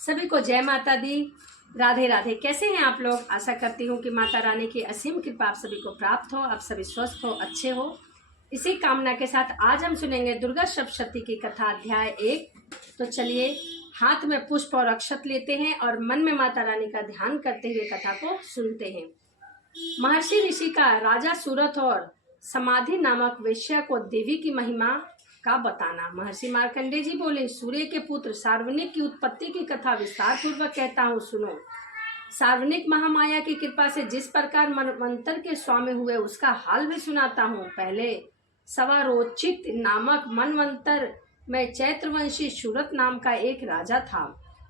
सभी को जय माता दी, राधे राधे। कैसे हैं आप लोग? आशा करती हूँ कि माता रानी की असीम कृपा आप सभी को प्राप्त हो, आप सभी स्वस्थ हो, अच्छे हो। इसी कामना के साथ आज हम सुनेंगे दुर्गा सप्तशती की कथा अध्याय 1। तो चलिए हाथ में पुष्प और अक्षत लेते हैं और मन में माता रानी का ध्यान करते हुए कथा को सुनते हैं। महर्षि ऋषि का राजा सूरत और समाधि नामक वेश्या को देवी की महिमा का बताना। महर्षि मार्कंडेय जी बोले, सूर्य के पुत्र सार्वनिक की उत्पत्ति की कथा विस्तार पूर्वक कहता हूँ, सुनो। सार्वनिक महामाया की कृपा से जिस प्रकार मनवंतर के स्वामी हुए उसका हाल भी सुनाता हूँ। पहले सवारोचित नामक मनवंतर में चैत्रवंशी सूरत नाम का एक राजा था।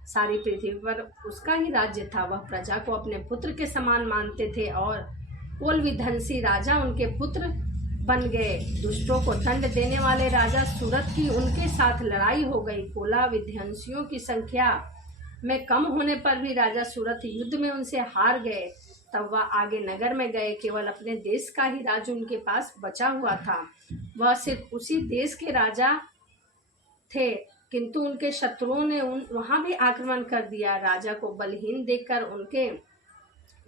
सारी पृथ्वी पर उसका ही राज्य था। वह प्रजा को अपने पुत्र के समान मानते थे और कोल विध्वंसी राजा उनके पुत्र बन गए। दुष्टों को दंड देने वाले राजा सूरत की उनके साथ लड़ाई हो गई। कोला विध्वंसियों की संख्या में कम होने पर भी राजा सूरत युद्ध में उनसे हार गए। तब वह आगे नगर में गए। केवल अपने देश का ही राज उनके पास बचा हुआ था। वह सिर्फ उसी देश के राजा थे, किंतु उनके शत्रुओं ने वहां भी आक्रमण कर दिया। राजा को बलहीन देखकर उनके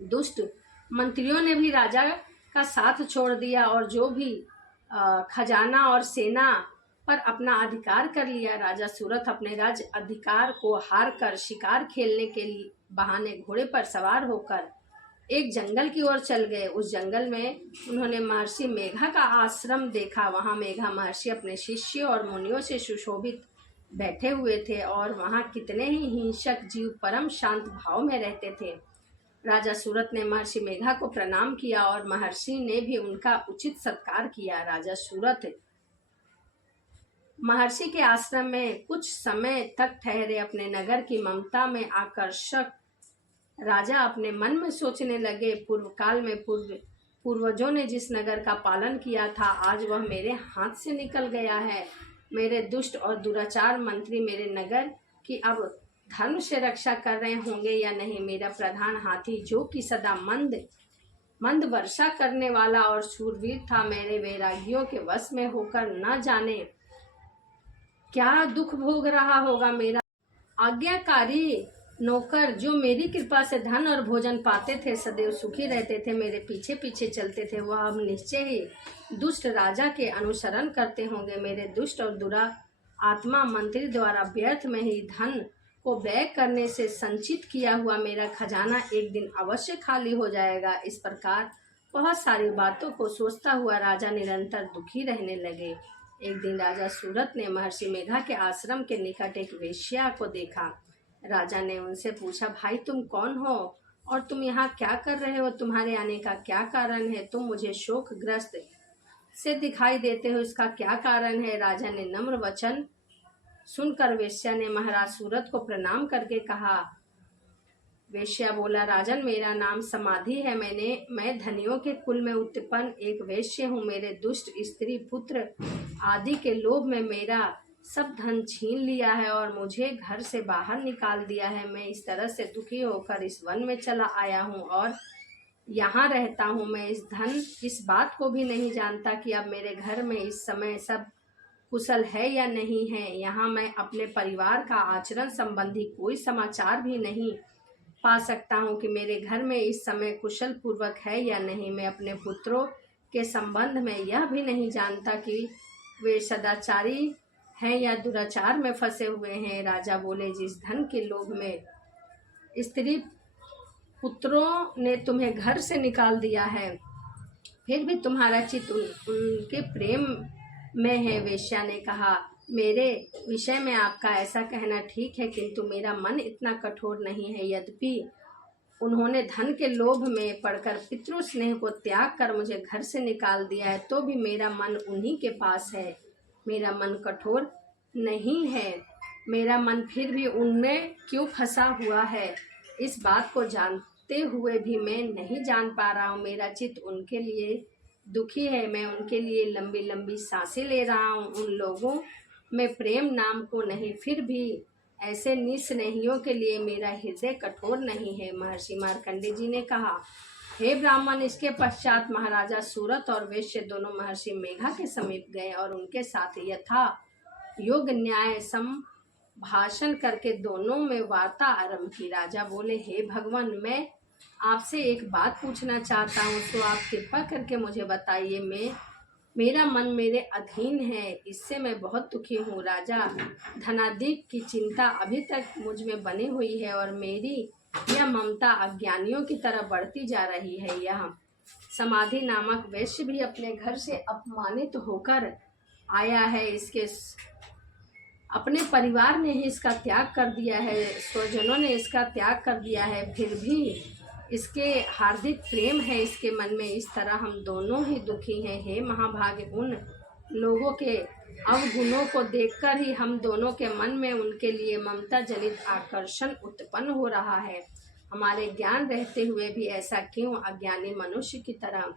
दुष्ट मंत्रियों ने भी राजा का साथ छोड़ दिया और जो भी खजाना और सेना पर अपना अधिकार कर लिया। राजा सूरत अपने राज्य अधिकार को हार कर शिकार खेलने के लिए बहाने घोड़े पर सवार होकर एक जंगल की ओर चल गए। उस जंगल में उन्होंने महर्षि मेघा का आश्रम देखा। वहां मेघा महर्षि अपने शिष्यों और मुनियों से सुशोभित बैठे हुए थे और वहां कितने ही हिंसक जीव परम शांत भाव में रहते थे। राजा सूरत ने महर्षि मेघा को प्रणाम किया और महर्षि ने भी उनका उचित सत्कार किया। राजा सूरत महर्षि के आश्रम में कुछ समय तक ठहरे। अपने नगर की ममता में आकर्षक राजा अपने मन में सोचने लगे, पूर्व काल में पूर्वजों ने जिस नगर का पालन किया था, आज वह मेरे हाथ से निकल गया है। मेरे दुष्ट और दुराचार मंत्री मेरे नगर की अब धर्म से रक्षा कर रहे होंगे या नहीं। मेरा प्रधान हाथी, जो कि सदा मंद वर्षा करने वाला और शूरवीर था, मेरे वैरागियों के वश में होकर न जाने क्या दुख भोग रहा होगा। मेरा आज्ञाकारी नौकर, जो मेरी कृपा से धन और भोजन पाते थे, सदैव सुखी रहते थे, मेरे पीछे पीछे चलते थे, वह अब निश्चय ही दुष्ट राजा के अनुसरण करते होंगे। मेरे दुष्ट और दुरा आत्मा मंत्री द्वारा व्यर्थ में ही धन को व्यय करने से संचित किया हुआ मेरा खजाना एक दिन अवश्य खाली हो जाएगा। इस प्रकार बहुत सारी बातों को सोचता हुआ राजा निरंतर दुखी रहने लगे। एक दिन राजा सूरत ने महर्षि मेघा के आश्रम के निकट एक वेश्या को देखा। राजा ने उनसे पूछा, भाई तुम कौन हो और तुम यहाँ क्या कर रहे हो? तुम्हारे आने का क्या कारण है? तुम मुझे शोकग्रस्त से दिखाई देते हो, इसका क्या कारण है? राजा ने नम्र वचन सुनकर वेश्या ने महाराज सूरत को प्रणाम करके कहा। वेश्या बोला, राजन, मेरा नाम समाधि है। मैं धनियों के कुल में उत्पन्न एक वेश्य हूँ। मेरे दुष्ट स्त्री पुत्र आदि के लोभ में मेरा सब धन छीन लिया है और मुझे घर से बाहर निकाल दिया है। मैं इस तरह से दुखी होकर इस वन में चला आया हूँ और यहाँ रहता हूँ। मैं इस बात को भी नहीं जानता कि अब मेरे घर में इस समय सब कुशल है या नहीं है। यहाँ मैं अपने परिवार का आचरण संबंधी कोई समाचार भी नहीं पा सकता हूँ कि मेरे घर में इस समय कुशल पूर्वक है या नहीं। मैं अपने पुत्रों के संबंध में यह भी नहीं जानता कि वे सदाचारी हैं या दुराचार में फंसे हुए हैं। राजा बोले, जिस धन के लोभ में स्त्री पुत्रों ने तुम्हें घर से निकाल दिया है, फिर भी तुम्हारा चित्त उनके प्रेम में है। वेश्या ने कहा, मेरे विषय में आपका ऐसा कहना ठीक है, किंतु मेरा मन इतना कठोर नहीं है। यद्यपि उन्होंने धन के लोभ में पड़कर पितृ स्नेह को त्याग कर मुझे घर से निकाल दिया है, तो भी मेरा मन उन्हीं के पास है। मेरा मन कठोर नहीं है। मेरा मन फिर भी उनमें क्यों फंसा हुआ है, इस बात को जानते हुए भी मैं नहीं जान पा रहा हूँ। मेरा चित्त उनके लिए दुखी है। मैं उनके लिए लंबी लंबी सांसें ले रहा हूँ। उन लोगों में प्रेम नाम को नहीं, फिर भी ऐसे निस्नेहियों के लिए मेरा हृदय कठोर नहीं है। महर्षि मार्कंडेय जी ने कहा, हे ब्राह्मण। इसके पश्चात महाराजा सूरत और वेश्य दोनों महर्षि मेघा के समीप गए और उनके साथ यथा योग न्याय भाषण करके दोनों में वार्ता आरंभ की। राजा बोले, हे भगवान, मैं आपसे एक बात पूछना चाहता हूँ, तो आप कृपा करके मुझे बताइए। मेरा मन मेरे अधीन है, इससे मैं बहुत दुखी हूँ। राजा, धनाधिक की चिंता अभी तक मुझ में बनी हुई है और मेरी यह ममता अज्ञानियों की तरह बढ़ती जा रही है। यह समाधि नामक वैश्य भी अपने घर से अपमानित होकर आया है, इसके अपने परिवार ने ही इसका त्याग कर दिया है, स्वजनों ने इसका त्याग कर दिया है, फिर भी इसके हार्दिक प्रेम है इसके मन में। इस तरह हम दोनों ही दुखी हैं। हे महाभागे, उन लोगों के अवगुणों को देखकर ही हम दोनों के मन में उनके लिए ममता जनित आकर्षण उत्पन्न हो रहा है। हमारे ज्ञान रहते हुए भी ऐसा क्यों? अज्ञानी मनुष्य की तरह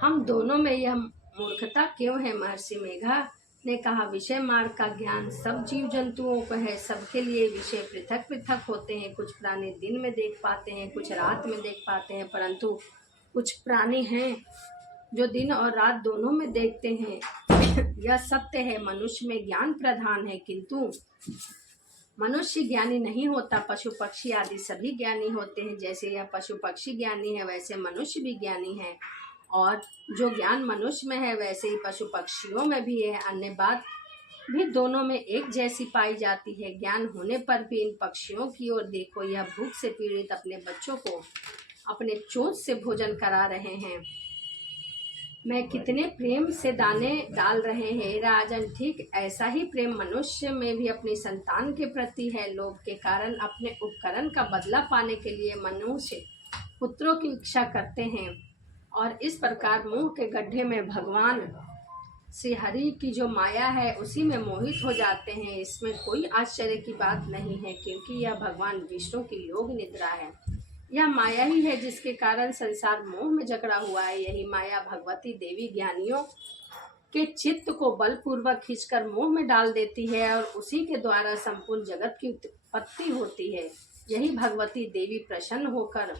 हम दोनों में यह मूर्खता क्यों है? महर्षि मेघा ने कहा, विषय मार्ग का ज्ञान सब जीव जंतुओं को है। सबके लिए विषय पृथक पृथक होते हैं। कुछ प्राणी दिन में देख पाते हैं, कुछ रात में देख पाते हैं, परंतु कुछ प्राणी हैं जो दिन और रात दोनों में देखते हैं। यह सत्य है। मनुष्य में ज्ञान प्रधान है, किंतु मनुष्य ज्ञानी नहीं होता। पशु पक्षी आदि सभी ज्ञानी होते हैं। जैसे यह पशु पक्षी ज्ञानी है, वैसे मनुष्य भी ज्ञानी है, और जो ज्ञान मनुष्य में है वैसे ही पशु पक्षियों में भी है। अन्य बात भी दोनों में एक जैसी पाई जाती है। ज्ञान होने पर भी इन पक्षियों की ओर देखो, यह भूख से पीड़ित अपने बच्चों को अपने चोंच से भोजन करा रहे हैं। मैं कितने प्रेम से दाने डाल रहे हैं। राजन, ठीक ऐसा ही प्रेम मनुष्य में भी अपनी संतान के प्रति है। लोभ के कारण अपने उपकरण का बदला पाने के लिए मनुष्य पुत्रों की इच्छा करते हैं, और इस प्रकार मुंह के गड्ढे में भगवान श्री हरि की जो माया है उसी में मोहित हो जाते हैं। इसमें कोई आश्चर्य की बात नहीं है, क्योंकि यह भगवान विष्णु की योग निद्रा है। यह माया ही है जिसके कारण संसार मोह में जकड़ा हुआ है। यही माया भगवती देवी ज्ञानियों के चित्त को बलपूर्वक खींचकर मोह में डाल देती है, और उसी के द्वारा संपूर्ण जगत की उत्पत्ति होती है। यही भगवती देवी प्रसन्न होकर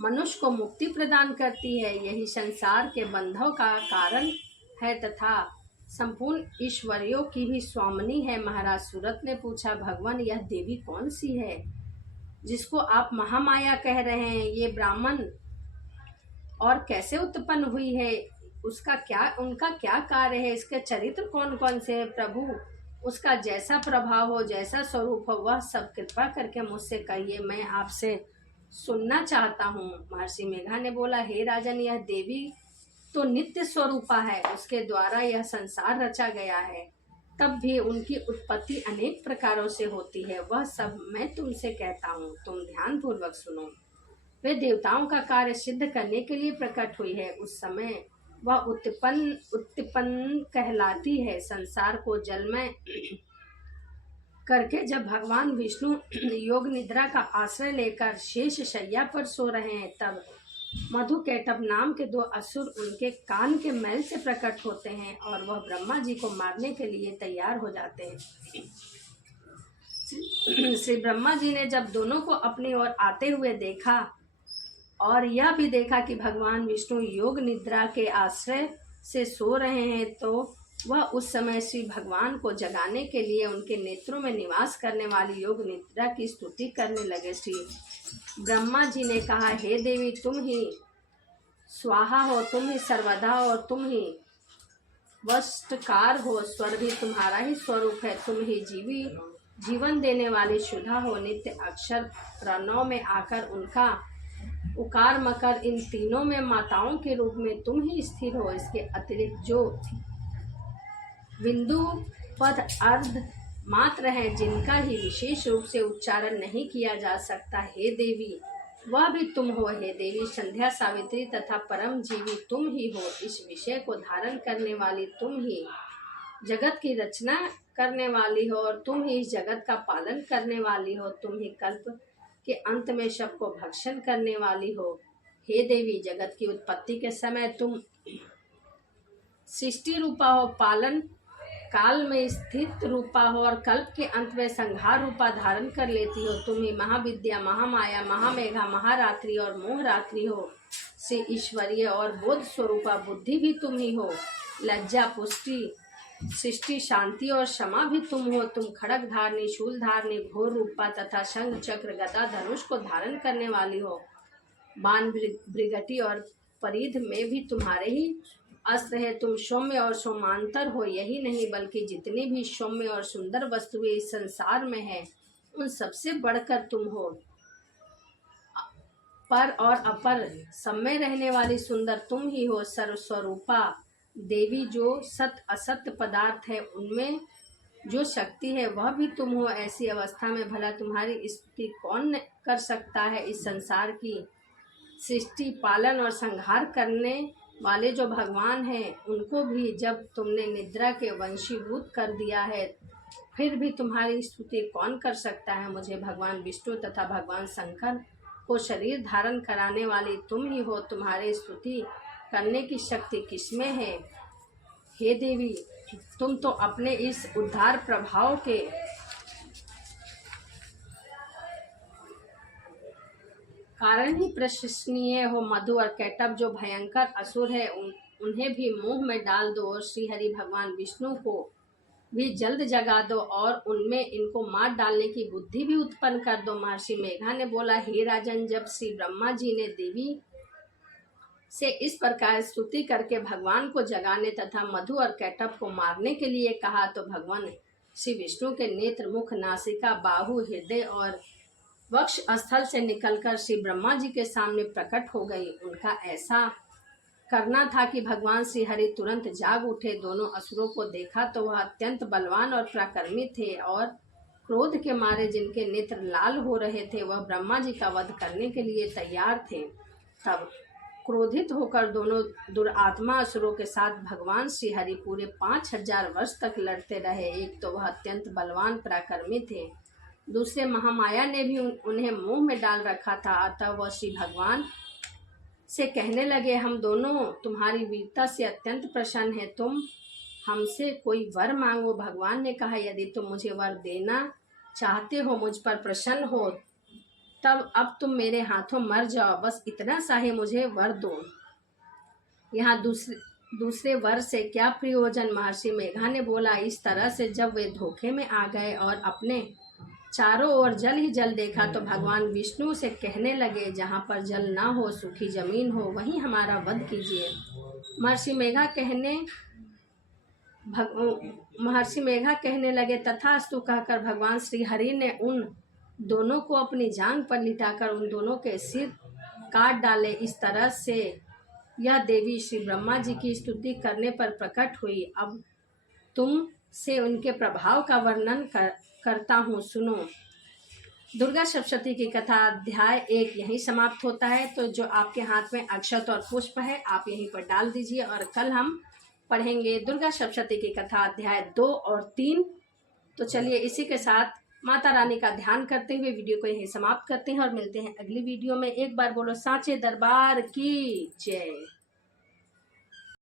मनुष्य को मुक्ति प्रदान करती है। यही संसार के बंधों का कारण है तथा संपूर्ण ईश्वरियों की भी स्वामिनी है। महाराज सूरत ने पूछा, भगवान, यह देवी कौन सी है जिसको आप महामाया कह रहे हैं? ये ब्राह्मण और कैसे उत्पन्न हुई है? उनका क्या कार्य है? इसके चरित्र कौन कौन से हैं? प्रभु, उसका जैसा प्रभाव हो, जैसा स्वरूप हो, वह सब कृपा करके मुझसे कहिए, मैं आपसे सुनना चाहता हूँ। महर्षि मेघा ने बोला, हे राजन, यह देवी तो नित्य स्वरूपा है, उसके द्वारा यह संसार रचा गया है। तब भी उनकी उत्पत्ति अनेक प्रकारों से होती है। वह सब मैं तुमसे कहता हूँ, तुम ध्यान पूर्वक सुनो। वे देवताओं का कार्य सिद्ध करने के लिए प्रकट हुई है। उस समय वह उत्पन्न कहलाती है। संसार को जलमय करके जब भगवान विष्णु योग निद्रा का आश्रय लेकर शेष शैया पर सो रहे हैं, तब मधुकैटभ नाम के दो असुर उनके कान के मैल से प्रकट होते हैं, और वह ब्रह्मा जी को मारने के लिए तैयार हो जाते हैं। श्री ब्रह्मा जी ने जब दोनों को अपनी ओर आते हुए देखा, और यह भी देखा कि भगवान विष्णु योग निद्रा के आश्रय से सो रहे हैं, तो वह उस समय श्री भगवान को जगाने के लिए उनके नेत्रों में निवास करने वाली योग निद्रा की स्तुति करने लगे। श्री ब्रह्मा जी ने कहा, हे देवी, तुम ही स्वाहा हो, तुम ही सर्वदा हो, और तुम ही वस्तकार हो। स्वर भी तुम्हारा ही स्वरूप है। तुम ही जीवन देने वाली शुद्धा हो। नित्य अक्षर प्रणव में आकर उनका उकार मकर इन तीनों में माताओं के रूप में तुम ही स्थिर हो। इसके अतिरिक्त जो बिंदु पद अर्ध मात्र है, जिनका ही विशेष रूप से उच्चारण नहीं किया जा सकता, हे देवी, वह भी तुम हो। हे देवी, संध्या, सावित्री तथा परम जीवी तुम ही हो। इस विषय को धारण करने वाली तुम ही जगत की रचना करने वाली हो, और तुम ही इस जगत का पालन करने वाली हो। तुम ही कल्प के अंत में सबको भक्षण करने वाली हो। हे देवी, जगत की उत्पत्ति के समय तुम सृष्टि रूपा हो, पालन काल में स्थित रूपा हो, और कल्प के अंत में संहार रूपा धारण कर लेती हो। तुम ही महाविद्या, महामाया, महामेघा, महारात्रि और मोहरात्रि हो। श्री ईश्वरीय और बोध स्वरूपा बुद्धि भी तुम ही हो। लज्जा, पुष्टि, सृष्टि शांति और क्षमा भी तुम हो। तुम खड़ग धारनी, शूल धारनी, घोर रूपा तथा शंख चक्र गदा धनुष को धारण करने वाली हो। बाण ब्रिगटी और परिध में भी तुम्हारे ही अस्त्र है। तुम सौम्य और सोमांतर हो। यही नहीं बल्कि जितनी भी सौम्य और सुंदर वस्तुएं इस संसार में है उन सबसे बढ़कर तुम हो। पर और अपर सब में रहने वाली सुंदर तुम ही हो। सर्वस्वरूपा देवी, जो सत्य असत्य पदार्थ है उनमें जो शक्ति है वह भी तुम हो। ऐसी अवस्था में भला तुम्हारी स्तुति कौन कर सकता है। इस संसार की सृष्टि, पालन और संहार करने वाले जो भगवान हैं उनको भी जब तुमने निद्रा के वंशीभूत कर दिया है, फिर भी तुम्हारी स्तुति कौन कर सकता है। मुझे भगवान विष्णु तथा भगवान शंकर को शरीर धारण कराने वाली तुम ही हो। तुम्हारी स्तुति करने की शक्ति किसमें है। हे देवी, तुम तो अपने इस उद्धार प्रभाव के कारण ही प्रशंसनीय हो। मधु और कैटभ जो भयंकर असुर है उन्हें भी मुंह में डाल दो और श्री हरि भगवान विष्णु को भी जल्द जगा दो और उनमें इनको मार डालने की बुद्धि भी उत्पन्न कर दो। महर्षि मेघा ने बोला, हे राजन, जब श्री ब्रह्मा जी ने देवी से इस प्रकार स्तुति करके भगवान को जगाने तथा मधु और कैटभ को मारने के लिए कहा तो भगवान श्री विष्णु के नेत्र, मुख, नासिका, बाहु, हृदय और वक्ष स्थल से निकलकर श्री ब्रह्मा जी के सामने प्रकट हो गई। उनका ऐसा करना था कि भगवान श्री हरि तुरंत जाग उठे। दोनों असुरों को देखा तो वह अत्यंत बलवान और पराक्रमी थे और क्रोध के मारे जिनके नेत्र लाल हो रहे थे वह ब्रह्मा जी का वध करने के लिए तैयार थे। तब क्रोधित होकर दोनों दुरात्मा असुरों के साथ भगवान श्री हरि पूरे 5000 वर्ष तक लड़ते रहे। एक तो वह अत्यंत बलवान पराक्रमी थे, दूसरे महामाया ने भी उन्हें मुंह में डाल रखा था। अतः वह श्री भगवान से कहने लगे, हम दोनों तुम्हारी वीरता से अत्यंत प्रसन्न है, तुम हमसे कोई वर मांगो। भगवान ने कहा, यदि तुम मुझे वर देना चाहते हो, मुझ पर प्रसन्न हो, तब अब तुम मेरे हाथों मर जाओ, बस इतना सा ही मुझे वर दो। यहाँ दूसरे वर से क्या प्रयोजन। महर्षि मेघा ने बोला, इस तरह से जब वे धोखे में आ गए और अपने चारों ओर जल ही जल देखा तो भगवान विष्णु से कहने लगे, जहाँ पर जल ना हो, सूखी जमीन हो, वहीं हमारा वध कीजिए। महर्षि मेघा कहने लगे, तथास्तु कहकर भगवान श्री हरि ने उन दोनों को अपनी जांघ पर लिटाकर उन दोनों के सिर काट डाले। इस तरह से यह देवी श्री ब्रह्मा जी की स्तुति करने पर प्रकट हुई। अब तुम से उनके प्रभाव का वर्णन करता हूँ, सुनो। दुर्गा सप्तशती की कथा अध्याय 1 यहीं समाप्त होता है। तो जो आपके हाथ में अक्षत और पुष्प है आप यहीं पर डाल दीजिए और कल हम पढ़ेंगे दुर्गा सप्तशती की कथा अध्याय 2 और 3। तो चलिए इसी के साथ माता रानी का ध्यान करते हुए वीडियो को यहीं समाप्त करते हैं और मिलते हैं अगली वीडियो में। एक बार बोलो, सांचे दरबार की जय।